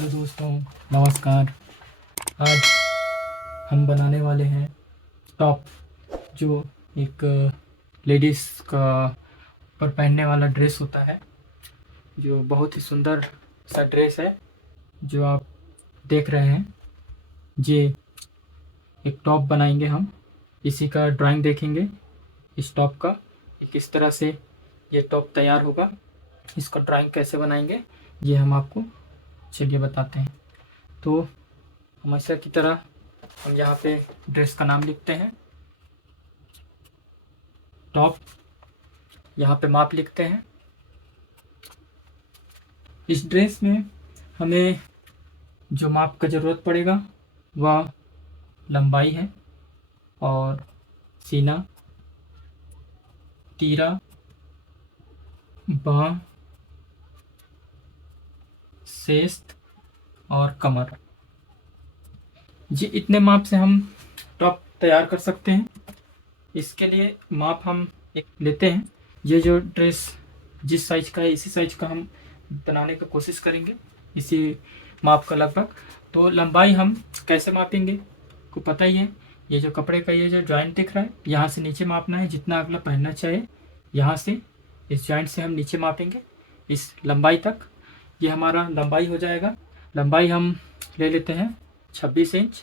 Hello दोस्तों, नमस्कार। आज हम बनाने वाले हैं टॉप, जो एक लेडीज़ का पर पहनने वाला ड्रेस होता है, जो बहुत ही सुंदर सा ड्रेस है जो आप देख रहे हैं। ये एक टॉप बनाएंगे हम, इसी का ड्राइंग देखेंगे इस टॉप का, किस तरह से ये टॉप तैयार होगा, इसका ड्राइंग कैसे बनाएंगे ये हम आपको चलिए बताते हैं। तो हमेशा की तरह हम यहाँ पे ड्रेस का नाम लिखते हैं, टॉप, यहाँ पे माप लिखते हैं। इस ड्रेस में हमें जो माप का ज़रूरत पड़ेगा वह लंबाई है, और सीना, तीरा, बाँह, शेस्ट और कमर। ये इतने माप से हम टॉप तैयार कर सकते हैं। इसके लिए माप हम एक लेते हैं। ये जो ड्रेस जिस साइज़ का है इसी साइज़ का हम बनाने की कोशिश करेंगे, इसी माप का लगभग। तो लंबाई हम कैसे मापेंगे, को पता ही है। ये जो कपड़े का ये जो जॉइंट दिख रहा है, यहाँ से नीचे मापना है। जितना अगला पहनना चाहे यहाँ से इस जॉइंट से हम नीचे मापेंगे इस लंबाई तक। ये हमारा लंबाई हो जाएगा। लंबाई हम ले लेते हैं 26 इंच।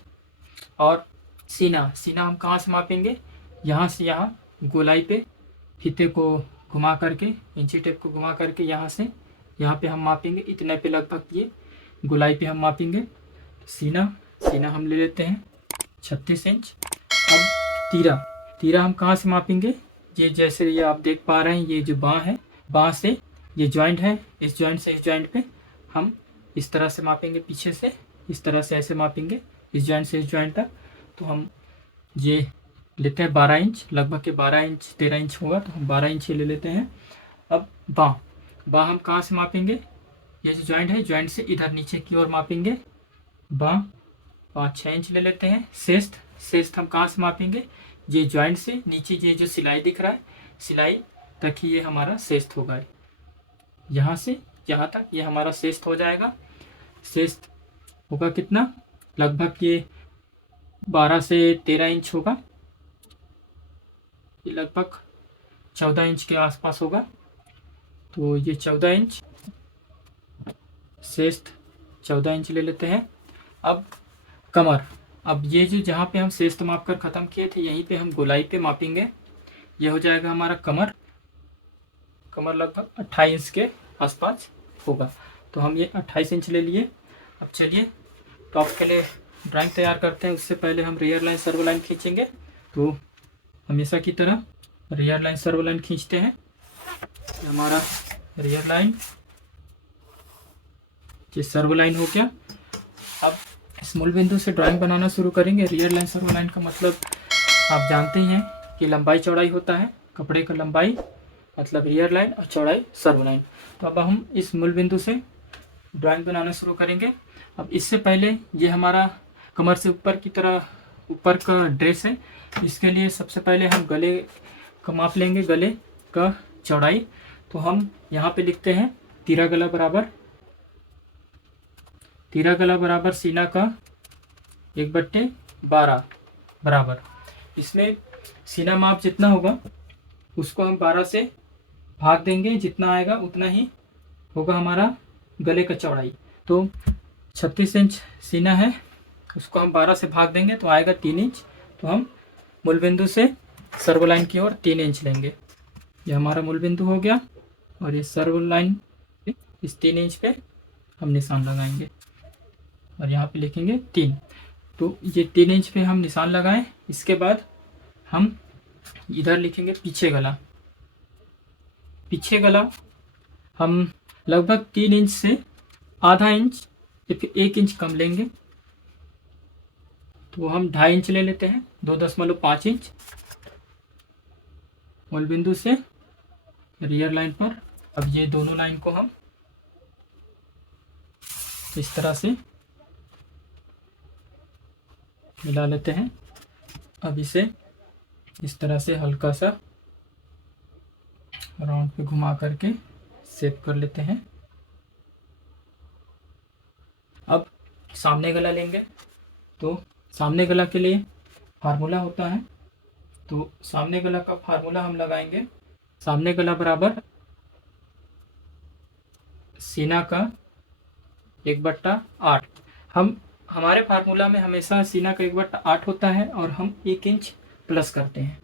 और सीना हम कहाँ से मापेंगे, यहाँ से यहाँ गोलाई पे फीते को घुमा करके, इंची टेप को घुमा करके यहाँ से यहाँ पे हम मापेंगे। इतने पे लगभग ये गोलाई पे हम मापेंगे। सीना हम ले लेते हैं 36 इंच। अब तीरा हम कहाँ से मापेंगे, ये जैसे ये आप देख पा रहे हैं, ये जो बाँह है, बाँह से ये जॉइंट है, इस जॉइंट से इस जॉइंट पे हम इस तरह से मापेंगे। पीछे से इस तरह से ऐसे मापेंगे इस जॉइंट से इस जॉइंट तक। तो हम ये लेते हैं 12 इंच, लगभग के 12 इंच 13 इंच होगा, तो हम 12 इंच ही ले लेते हैं। अब बाँह हम कहाँ से मापेंगे, ये जो जॉइंट है, जॉइंट से इधर नीचे की ओर मापेंगे। बाँह 5-6 इंच ले लेते हैं। शेस्ट हम कहाँ से मापेंगे, ये जॉइंट से नीचे ये जो सिलाई दिख रहा है, सिलाई तक ही ये हमारा शेस्ट होगा। यहाँ से यहाँ तक ये हमारा शेस्ट हो जाएगा। शेस्ट होगा कितना, लगभग ये 12 से 13 इंच होगा। ये लगभग 14 इंच के आसपास होगा। तो ये 14 इंच, शेस्ट 14 इंच ले लेते हैं। अब कमर, अब ये जो जहाँ पे हम शेस्ट माप कर ख़त्म किए थे, यहीं पे हम गोलाई पे मापेंगे। ये हो जाएगा हमारा कमर लगभग 28 इंच के आसपास होगा। तो हम ये 28 इंच ले लिए। अब चलिए टॉप के लिए ड्राइंग तैयार करते हैं। उससे पहले हम रियर लाइन सर्व लाइन खींचेंगे। तो हमेशा की तरह रियर लाइन सर्व लाइन खींचते हैं। हमारा रियर लाइन, ये सर्व लाइन हो गया। अब इस मूल बिंदु से ड्राइंग बनाना शुरू करेंगे। रियर लाइन सर्व लाइन का मतलब आप जानते ही हैं कि लंबाई चौड़ाई होता है। कपड़े का लंबाई मतलब रियर लाइन और चौड़ाई सर्व लाइन। तो अब हम इस मूल बिंदु से ड्राइंग बनाना शुरू करेंगे। अब इससे पहले ये हमारा कमर से ऊपर की तरह ऊपर का ड्रेस है। इसके लिए सबसे पहले हम गले का माप लेंगे, गले का चौड़ाई। तो हम यहाँ पे लिखते हैं तीरा गला बराबर सीना का 1/12 बराबर। इसमें सीना माप जितना होगा उसको हम 12 से भाग देंगे, जितना आएगा उतना ही होगा हमारा गले का चौड़ाई। तो 36 इंच सीना है, उसको हम 12 से भाग देंगे तो आएगा 3 इंच। तो हम मूल बिंदु से सर्व लाइन की ओर 3 इंच लेंगे। ये हमारा मूल बिंदु हो गया, और ये सर्व लाइन इस 3 इंच पे हम निशान लगाएंगे और यहाँ पे लिखेंगे 3। तो ये 3 इंच पे हम निशान लगाएं। इसके बाद हम इधर लिखेंगे पीछे गला हम लगभग 3 इंच से आधा इंच या फिर 1 इंच कम लेंगे। तो हम 2.5 इंच ले लेते हैं, 2.5 इंच मूल बिंदु से रियर लाइन पर। अब ये दोनों लाइन को हम इस तरह से मिला लेते हैं। अब इसे इस तरह से हल्का सा राउंड पे घुमा करके सेव कर लेते हैं। सामने गला लेंगे। तो सामने गला के लिए फार्मूला होता है, तो सामने गला का फार्मूला हम लगाएंगे। सामने गला बराबर सीना का 1/8। हम हमारे फार्मूला में हमेशा सीना का 1/8 होता है और हम 1 इंच प्लस करते हैं।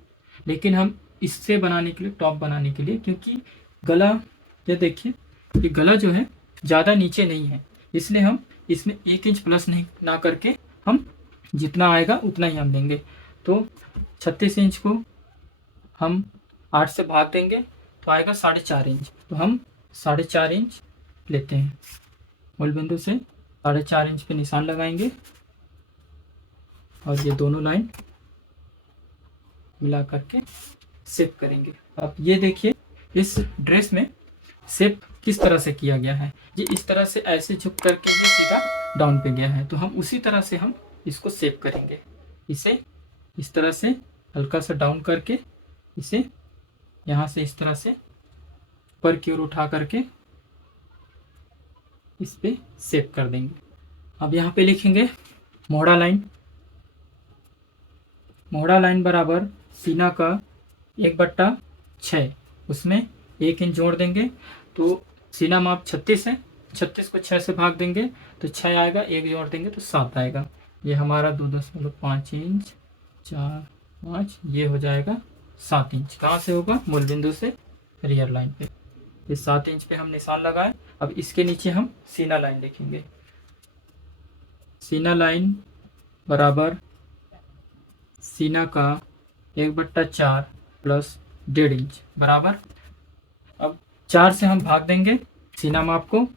लेकिन हम इससे बनाने के लिए, टॉप बनाने के लिए, क्योंकि गला, ये देखिए ये गला जो है ज़्यादा नीचे नहीं है, इसलिए हम इसमें 1 इंच प्लस नहीं ना करके हम जितना आएगा उतना ही हम लेंगे। तो 36 इंच को हम 8 से भाग देंगे तो आएगा 4.5 इंच। तो हम 4.5 इंच लेते हैं। मूल बिंदु से 4.5 इंच पे निशान लगाएंगे और ये दोनों लाइन मिला करके शेप करेंगे। अब ये देखिए इस ड्रेस में शेप किस तरह से किया गया है। ये इस तरह से ऐसे झुक करके ये सीधा डाउन पे गया है, तो हम उसी तरह से हम इसको शेप करेंगे। इसे इस तरह से हल्का सा डाउन करके इसे यहाँ से इस तरह से ऊपर की ओर उठा करके इस पे शेप कर देंगे। अब यहाँ पे लिखेंगे मोहरा लाइन। मोहरा लाइन बराबर सीना का 1/6, उसमें 1 इंच जोड़ देंगे। तो सीना माप 36 है, 36 को 6 से भाग देंगे तो 6 आएगा, 1 जोड़ देंगे तो 7 आएगा। ये हमारा 2.5 इंच, 4, 5, ये हो जाएगा 7 इंच। कहाँ से होगा? मूल बिंदु से रियर लाइन पे। ये 7 इंच पे हम निशान लगाए। अब इसके नीचे हम सीना लाइन लिखेंगे। सीना लाइन बराबर सीना का 1/4 प्लस 1.5 इंच बराबर, अब 4 से हम भाग देंगे सीना माप को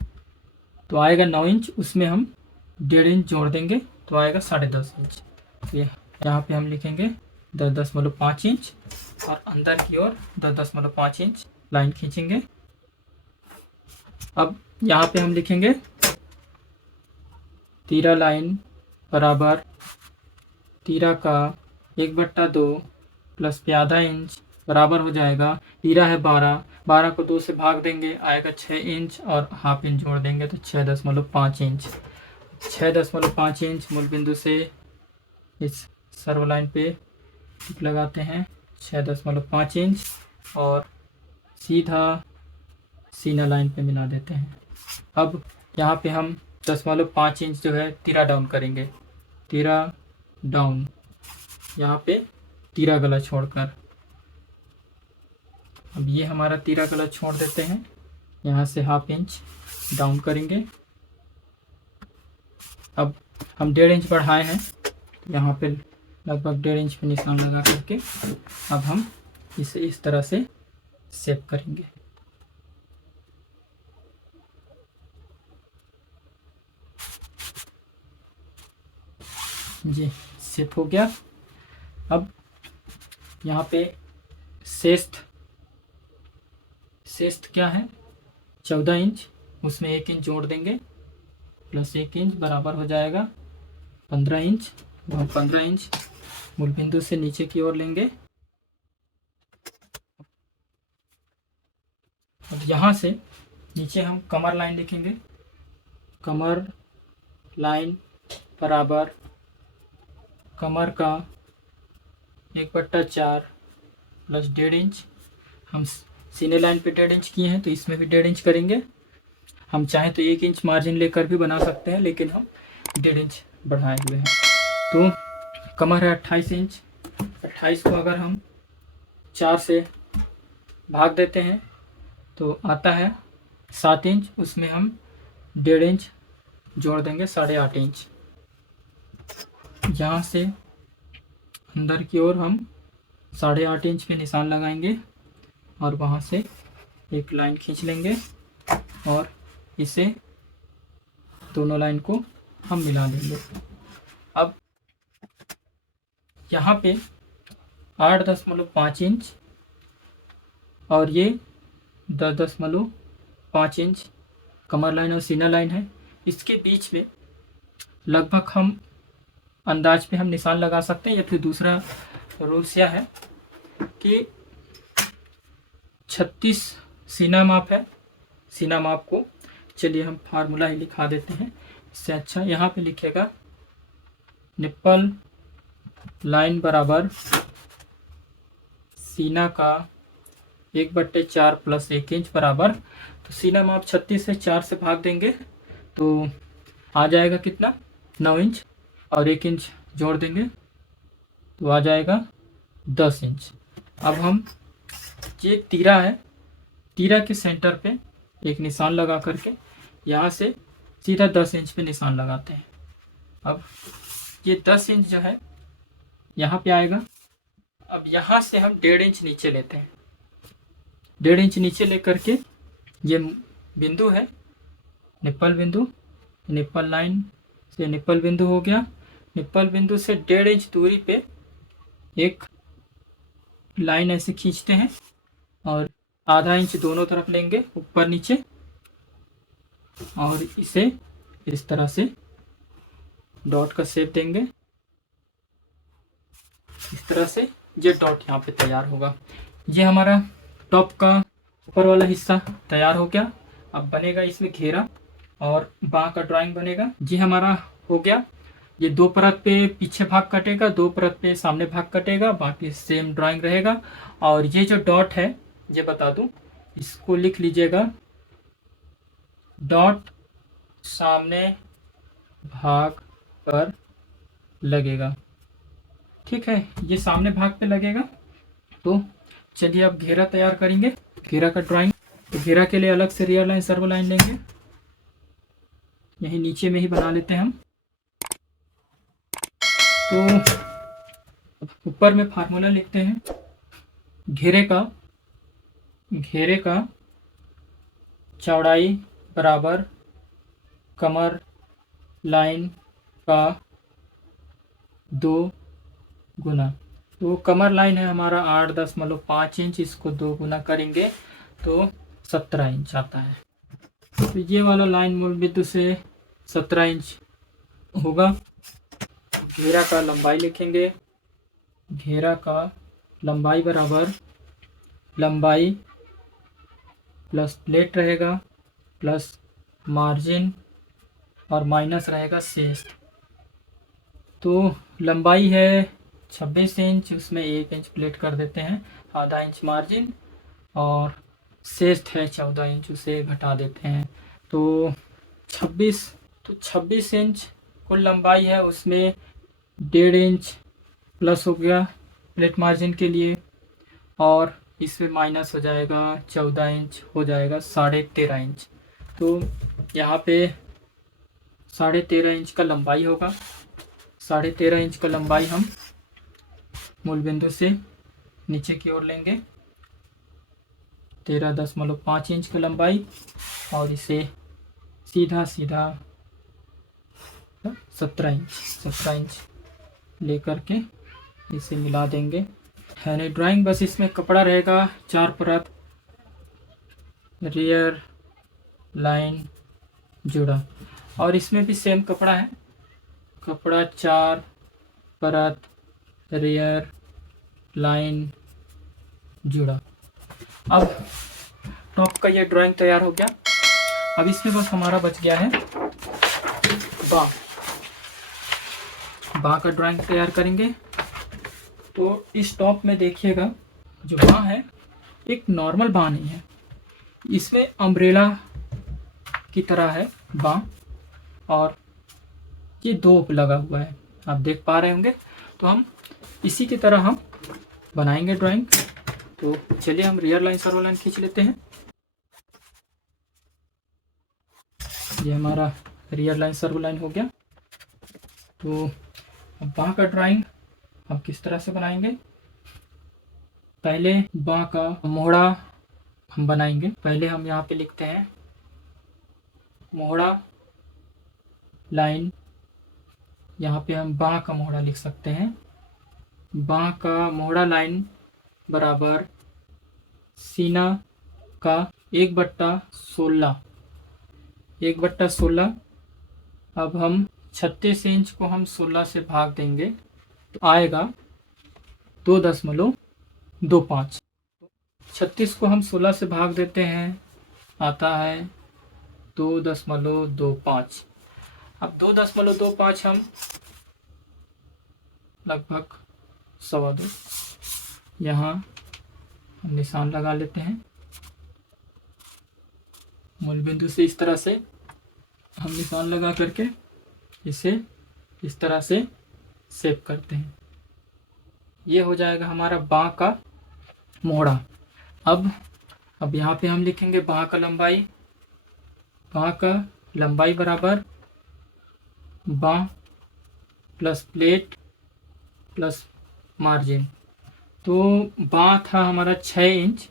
तो आएगा 9 इंच, उसमें हम 1.5 इंच जोड़ देंगे तो आएगा 10.5 इंच। तो यहाँ पे हम लिखेंगे 10.5 इंच और अंदर की ओर 10.5 इंच लाइन खींचेंगे। अब यहाँ पे हम लिखेंगे तीरा लाइन बराबर तीरा का 1/2 प्लस आधा इंच बराबर हो जाएगा, तीरा है 12, 12 को 2 से भाग देंगे आएगा 6 इंच और हाफ इंच जोड़ देंगे तो 6.5 इंच। 6.5 इंच मूल बिंदु से इस सर्व लाइन पे टिक लगाते हैं 6.5 इंच और सीधा सीना लाइन पे मिला देते हैं। अब यहाँ पे हम 10.5 इंच जो है तीरा डाउन करेंगे। तीरा डाउन यहाँ पे तीरा गला छोड़कर, अब ये हमारा तीरा गला छोड़ देते हैं, यहाँ से हाफ इंच डाउन करेंगे। अब हम 1.5 इंच बढ़ाए हैं, यहाँ पे लगभग 1.5 इंच पे निशान लगा करके अब हम इसे इस तरह से शेप करेंगे। जी शेप हो गया। अब यहाँ पे शेस्ट क्या है? 14 इंच, उसमें 1 इंच जोड़ देंगे प्लस 1 इंच बराबर हो जाएगा 15 इंच। हम 15 इंच मूल बिंदु से नीचे की ओर लेंगे। अब यहाँ से नीचे हम कमर लाइन लिखेंगे। कमर लाइन बराबर कमर का 1/4 प्लस 1.5 इंच। हम सीने लाइन पे 1.5 इंच किए हैं तो इसमें भी 1.5 इंच करेंगे। हम चाहें तो 1 इंच मार्जिन लेकर भी बना सकते हैं, लेकिन हम 1.5 इंच बढ़ाए हुए हैं। तो कमर है 28 इंच, 28 को अगर हम 4 से भाग देते हैं तो आता है 7 इंच, उसमें हम 1.5 इंच जोड़ देंगे 8.5 इंच। यहाँ से अंदर की ओर हम 8.5 इंच पे निशान लगाएंगे और वहाँ से एक लाइन खींच लेंगे और इसे दोनों लाइन को हम मिला देंगे। अब यहाँ पे 8.5 इंच और ये 10.5 इंच कमर लाइन और सीना लाइन है। इसके बीच में लगभग हम अंदाज पे हम निशान लगा सकते हैं, या फिर दूसरा रूल्स यह है कि 36 सीना माप है। सीना माप को चलिए हम फार्मूला ही लिखा देते हैं। इससे अच्छा यहाँ पे लिखेगा निप्पल लाइन बराबर सीना का 1/4 प्लस 1 इंच बराबर, तो सीना माप 36 है, 4 से भाग देंगे तो आ जाएगा कितना 9 इंच, और 1 इंच जोड़ देंगे तो आ जाएगा 10 इंच। अब हम ये तीरा है, तीरा के सेंटर पे एक निशान लगा करके यहाँ से सीधा 10 इंच पे निशान लगाते हैं। अब ये 10 इंच जो है यहाँ पे आएगा। अब यहाँ से हम 1.5 इंच नीचे लेते हैं, 1.5 इंच नीचे लेकर के ये बिंदु है निप्पल बिंदु, निप्पल लाइन से निप्पल बिंदु हो गया। निप्पल बिंदु से 1.5 इंच दूरी पे एक लाइन ऐसे खींचते हैं और आधा इंच दोनों तरफ लेंगे ऊपर नीचे, और इसे इस तरह से डॉट का शेप देंगे। इस तरह से ये डॉट यहाँ पे तैयार होगा। ये हमारा टॉप का ऊपर वाला हिस्सा तैयार हो गया। अब बनेगा इसमें घेरा और बाँह का ड्राइंग बनेगा। ये हमारा हो गया। ये 2 परत पे पीछे भाग कटेगा, 2 परत पे सामने भाग कटेगा, बाकी सेम ड्राइंग रहेगा। और ये जो डॉट है, ये बता दूं, इसको लिख लीजिएगा, डॉट सामने भाग पर लगेगा। ठीक है, ये सामने भाग पे लगेगा। तो चलिए अब घेरा तैयार करेंगे, घेरा का ड्राइंग। तो घेरा के लिए अलग से रियर लाइन सर्व लाइन लेंगे, यही नीचे में ही बना लेते हैं हम। तो ऊपर में फार्मूला लिखते हैं, घेरे का चौड़ाई बराबर कमर लाइन का 2 गुना। तो कमर लाइन है हमारा 8.5 इंच, इसको 2 गुना करेंगे तो 17 इंच आता है। तो ये वाला लाइन मूल बिंदु से 17 इंच होगा। घेरा का लंबाई लिखेंगे, घेरा का लंबाई बराबर लंबाई प्लस प्लेट रहेगा प्लस मार्जिन और माइनस रहेगा शेष। तो लंबाई है 26 इंच, उसमें 1 इंच प्लेट कर देते हैं, आधा इंच मार्जिन, और शेष है 14 इंच, उसे घटा देते हैं। तो 26 इंच कुल लंबाई है, उसमें 1.5 इंच प्लस हो गया प्लेट मार्जिन के लिए, और इसमें माइनस हो जाएगा 14 इंच, हो जाएगा 13.5 इंच। तो यहाँ पे 13.5 इंच का लंबाई होगा। 13.5 इंच का लंबाई हम मूल बिंदु से नीचे की ओर लेंगे, 13.5 इंच की लंबाई, और इसे सीधा 17 इंच लेकर के इसे मिला देंगे। है नहीं ड्राइंग, बस इसमें कपड़ा रहेगा 4 परत, रियर लाइन जुड़ा, और इसमें भी सेम कपड़ा है, कपड़ा 4 परत, रियर लाइन जुड़ा। अब टॉप का ये ड्राइंग तैयार हो गया। अब इसमें बस हमारा बच गया है बाँ का ड्राइंग तैयार करेंगे। तो इस टॉप में देखिएगा, जो बाँ है एक नॉर्मल बाँ नहीं है, इसमें अम्ब्रेला की तरह है बाँ, और ये 2 लगा हुआ है, आप देख पा रहे होंगे। तो हम इसी की तरह हम बनाएंगे ड्राइंग। तो चलिए हम रियर लाइन सर्व लाइन खींच लेते हैं। ये हमारा रियर लाइन सर्व लाइन हो गया। तो अब बाँ का ड्राइंग हम किस तरह से बनाएंगे, पहले बाँ का मोहड़ा हम बनाएंगे। पहले हम यहाँ पे लिखते हैं मोहड़ा लाइन, यहाँ पे हम बाँ का मोहड़ा लिख सकते हैं। बाँ का मोहड़ा लाइन बराबर सीना का 1/16। अब हम 36 इंच को हम 16 से भाग देंगे तो आएगा 2.25। 36 को हम 16 से भाग देते हैं, आता है 2.25। अब 2.25 हम लगभग 2.25 यहाँ हम निशान लगा लेते हैं। मूल बिंदु से इस तरह से हम निशान लगा करके इसे इस तरह से सेव करते हैं। ये हो जाएगा हमारा बाँ का मोहरा। अब यहाँ पे हम लिखेंगे बाँ का लंबाई बराबर बाँ प्लस प्लेट प्लस मार्जिन। तो बाँ था हमारा 6 इंच,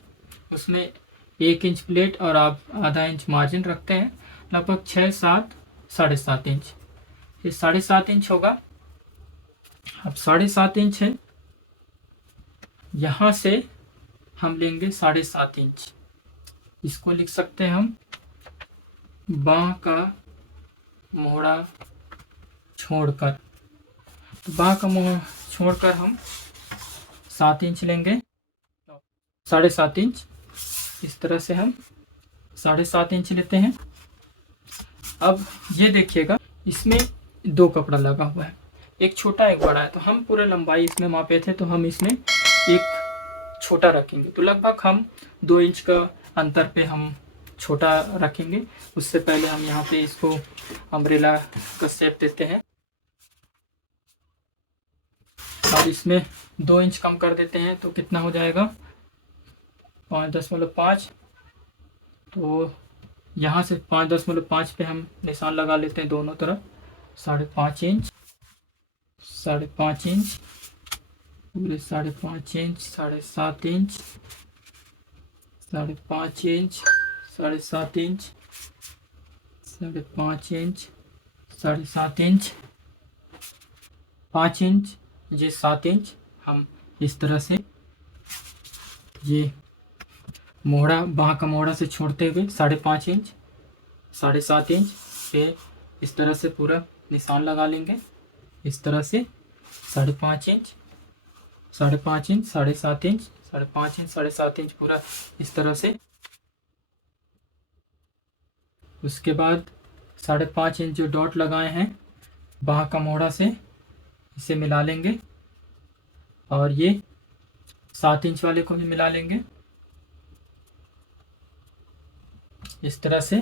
उसमें 1 इंच प्लेट और आप आधा इंच मार्जिन रखते हैं, लगभग 6, 7, 7.5 इंच। ये 7.5 इंच होगा। अब 7.5 इंच है, यहाँ से हम लेंगे 7.5 इंच। इसको लिख सकते हैं हम बाँ का मोहरा छोड़कर। तो बाँ का मोहरा छोड़कर हम 7 इंच लेंगे, 7.5 इंच। इस तरह से हम 7.5 इंच लेते हैं। अब ये देखिएगा, इसमें 2 कपड़ा लगा हुआ है, एक छोटा एक बड़ा है। तो हम पूरे लंबाई इसमें मापे थे, तो हम इसमें एक छोटा रखेंगे। तो लगभग हम 2 इंच का अंतर पे हम छोटा रखेंगे। उससे पहले हम यहाँ पे इसको अम्ब्रेला का शेप देते हैं और इसमें 2 इंच कम कर देते हैं। तो कितना हो जाएगा 5.5। तो यहाँ से 5.5 पे हम निशान लगा लेते हैं दोनों तरफ। 5.5 इंच, 5.5 इंच, पूरे 5.5 inch, 7.5 inch, 5.5 inch, 7.5 inch, 5.5 inch, 7.5 inch, 5 inch, ये 7 इंच। हम इस तरह से ये मोहरा, बाँ का मोहरा से छोड़ते हुए 5.5 इंच, 7.5 इंच पे इस तरह से पूरा निशान लगा लेंगे। इस तरह से 5.5 inch, 5.5 inch, 7.5 inch, 5.5 inch, 7.5 inch पूरा इस तरह से। उसके बाद 5.5 इंच जो डॉट लगाए हैं बाँ का मोहरा से, इसे मिला लेंगे और ये 7 इंच वाले को भी मिला लेंगे। इस तरह से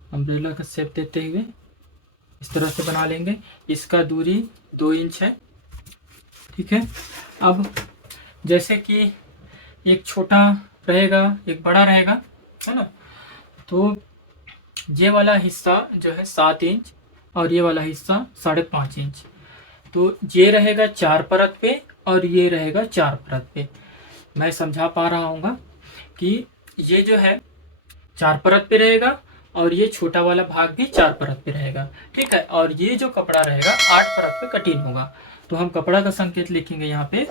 अम्ब्रेला का शेप देते हुए इस तरह से बना लेंगे। इसका दूरी 2 इंच है, ठीक है। अब जैसे कि एक छोटा रहेगा एक बड़ा रहेगा, है ना, तो ये वाला हिस्सा जो है 7 इंच और ये वाला हिस्सा 5.5 इंच। तो ये रहेगा 4 परत पे और ये रहेगा 4 परत पे। मैं समझा पा रहा हूँ कि ये जो है 4 परत पे रहेगा और ये छोटा वाला भाग भी 4 परत पे रहेगा, ठीक है। और ये जो कपड़ा रहेगा 8 परत पे कटिंग होगा। तो हम कपड़ा का संकेत लिखेंगे यहाँ पे,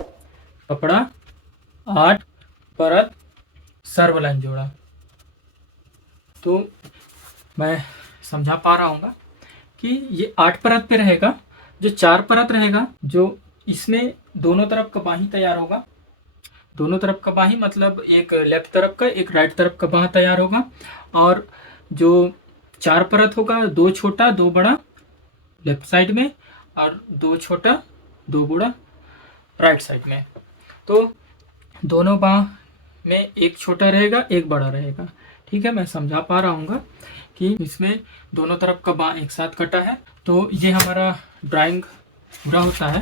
कपड़ा 8 परत सर्वलाइन जोड़ा। तो मैं समझा पा रहा हूँ कि ये 8 परत पे रहेगा। जो 4 परत रहेगा, जो इसमें दोनों तरफ का बाही तैयार होगा। दोनों तरफ का बाही मतलब एक लेफ्ट तरफ का एक राइट तरफ का बाह तैयार होगा। और जो 4 परत होगा, 2 छोटा 2 बड़ा लेफ्ट साइड में और 2 छोटा 2 बड़ा राइट साइड में। तो दोनों बाह में एक छोटा रहेगा एक बड़ा रहेगा, ठीक है। मैं समझा पा रहा हूँ कि इसमें दोनों तरफ का बाह एक साथ कटा है। तो ये हमारा ड्राइंग पूरा होता है।